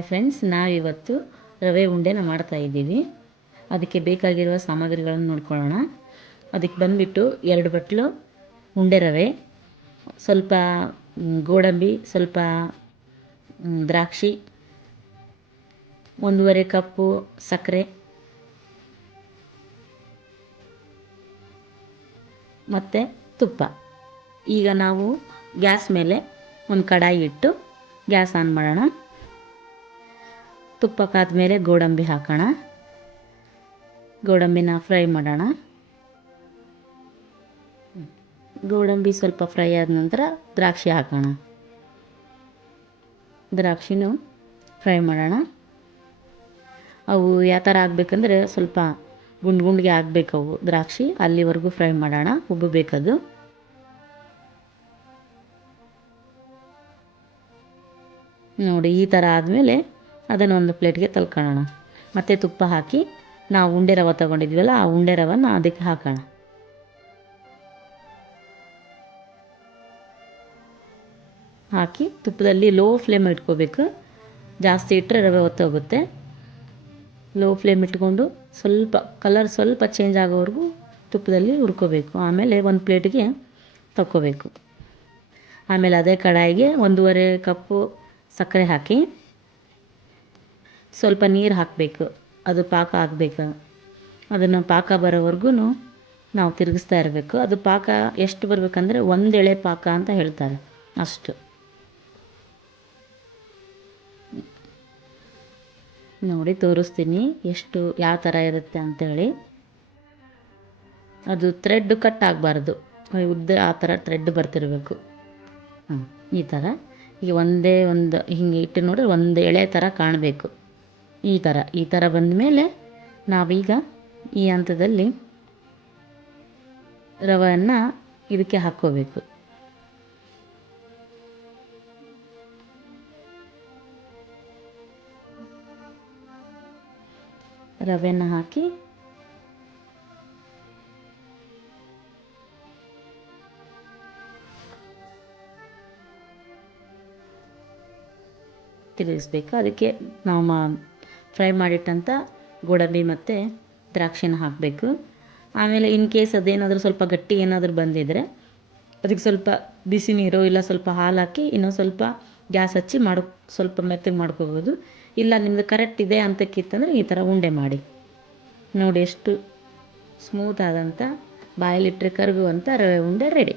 Hi friends, ನಾವಿವತ್ತು ರವೆ ಉಂಡೆನ ಮಾಡ್ತಾಯಿದ್ದೀವಿ. ಅದಕ್ಕೆ ಬೇಕಾಗಿರುವ ಸಾಮಗ್ರಿಗಳನ್ನು ನೋಡ್ಕೊಳ್ಳೋಣ. ಅದಕ್ಕೆ ಬಂದುಬಿಟ್ಟು 2 ಬಟ್ಲು ಉಂಡೆ ರವೆ, ಸ್ವಲ್ಪ ಗೋಡಂಬಿ, ಸ್ವಲ್ಪ ದ್ರಾಕ್ಷಿ, 1.5 ಕಪ್ಪು ಸಕ್ಕರೆ ಮತ್ತು ತುಪ್ಪ. ಈಗ ನಾವು ಗ್ಯಾಸ್ ಮೇಲೆ ಒಂದು ಕಡಾಯಿ ಇಟ್ಟು ಗ್ಯಾಸ್ ಆನ್ ಮಾಡೋಣ. ತುಪ್ಪ ಕಾದ ಮೇಲೆ ಗೋಡಂಬಿ ಹಾಕೋಣ. ಗೋಡಂಬಿನ ಫ್ರೈ ಮಾಡೋಣ. ಗೋಡಂಬಿ ಸ್ವಲ್ಪ ಫ್ರೈ ಆದ ನಂತರ ದ್ರಾಕ್ಷಿ ಹಾಕೋಣ. ದ್ರಾಕ್ಷಿನೂ ಫ್ರೈ ಮಾಡೋಣ. ಅವು ಯಾವ ಥರ ಆಗಬೇಕಂದ್ರೆ ಸ್ವಲ್ಪ ಗುಂಡು ಗುಂಡಿಗೆ ಆಗಬೇಕು ಅವು ದ್ರಾಕ್ಷಿ, ಅಲ್ಲಿವರೆಗೂ ಫ್ರೈ ಮಾಡೋಣ, ಉಬ್ಬಬೇಕದು. ನೋಡಿ, ಈ ಥರ ಆದಮೇಲೆ ಅದನ್ನು ಒಂದು ಪ್ಲೇಟ್ಗೆ ತಳ್ಕೊಳ್ಳೋಣ. ಮತ್ತು ತುಪ್ಪ ಹಾಕಿ ನಾವು ಉಂಡೆ ರವೆ ತೊಗೊಂಡಿದ್ವಲ್ಲ, ಆ ಉಂಡೆ ರವೆನ ಅದಕ್ಕೆ ಹಾಕೋಣ. ಹಾಕಿ ತುಪ್ಪದಲ್ಲಿ ಲೋ ಫ್ಲೇಮ್ ಇಟ್ಕೋಬೇಕು. ಜಾಸ್ತಿ ಇಟ್ಟರೆ ರವೆ ಹೊತ್ತೋಗುತ್ತೆ. ಲೋ ಫ್ಲೇಮ್ ಇಟ್ಕೊಂಡು ಸ್ವಲ್ಪ ಕಲರ್ ಸ್ವಲ್ಪ ಚೇಂಜ್ ಆಗೋವರೆಗೂ ತುಪ್ಪದಲ್ಲಿ ಹುರ್ಕೋಬೇಕು. ಆಮೇಲೆ ಒಂದು ಪ್ಲೇಟ್ಗೆ ತಕ್ಕೋಬೇಕು. ಆಮೇಲೆ ಅದೇ ಕಡಾಯಿಗೆ 1.5 ಕಪ್ಪು ಸಕ್ಕರೆ ಹಾಕಿ ಸ್ವಲ್ಪ ನೀರು ಹಾಕಬೇಕು. ಅದು ಪಾಕ ಆಗಬೇಕು. ಅದನ್ನು ಪಾಕ ಬರೋವರೆಗೂ ನಾವು ತಿರುಗಿಸ್ತಾ ಇರಬೇಕು. ಅದು ಪಾಕ ಎಷ್ಟು ಬರಬೇಕಂದ್ರೆ 1 ಎಳೆ ಪಾಕ ಅಂತ ಹೇಳ್ತಾರೆ, ಅಷ್ಟು. ನೋಡಿ, ತೋರಿಸ್ತೀನಿ ಎಷ್ಟು ಯಾವ ಥರ ಇರುತ್ತೆ ಅಂಥೇಳಿ. ಅದು ಥ್ರೆಡ್ ಕಟ್ ಆಗಬಾರ್ದು, ಉದ್ದ ಆ ಥರ ಥ್ರೆಡ್ ಬರ್ತಿರಬೇಕು. ಈ ಥರ ಈಗ ಒಂದೇ ಒಂದು ಹಿಂಗೆ ಇಟ್ಟು ನೋಡಿದ್ರೆ ಒಂದು ಎಳೆ ಥರ ಕಾಣಬೇಕು. ಈ ಥರ ಬಂದ ಮೇಲೆ ನಾವೀಗ ಈ ಹಂತದಲ್ಲಿ ರವೆಯನ್ನು ಇದಕ್ಕೆ ಹಾಕ್ಕೋಬೇಕು. ರವೆಯನ್ನು ಹಾಕಿ ತಿರುಗಿಸ್ಬೇಕು. ಅದಕ್ಕೆ ನಾವು ಫ್ರೈ ಮಾಡಿಟ್ಟಂಥ ಗೋಡಂಬಿ ಮತ್ತು ದ್ರಾಕ್ಷಿನ ಹಾಕಬೇಕು. ಆಮೇಲೆ ಇನ್ ಕೇಸ್ ಅದೇನಾದರೂ ಸ್ವಲ್ಪ ಗಟ್ಟಿ ಏನಾದರೂ ಬಂದಿದ್ದರೆ ಅದಕ್ಕೆ ಸ್ವಲ್ಪ ಬಿಸಿ ನೀರು ಇಲ್ಲ ಸ್ವಲ್ಪ ಹಾಲು ಹಾಕಿ ಇನ್ನೊಂದು ಸ್ವಲ್ಪ ಗ್ಯಾಸ್ ಹಚ್ಚಿ ಸ್ವಲ್ಪ ಮೆತ್ತಗೆ ಮಾಡ್ಕೋಬೋದು. ಇಲ್ಲ ನಿಮ್ಮದು ಕರೆಕ್ಟ್ ಇದೆ ಅಂತಕ್ಕಿತ್ತಂದರೆ ಈ ಥರ ಉಂಡೆ ಮಾಡಿ. ನೋಡಿ, ಎಷ್ಟು ಸ್ಮೂತ್ ಆದಂಥ ಬಾಯಲ್ಲಿಟ್ಟರೆ ಕರಗುವಂಥ ರವೆ ಉಂಡೆ ರೆಡಿ.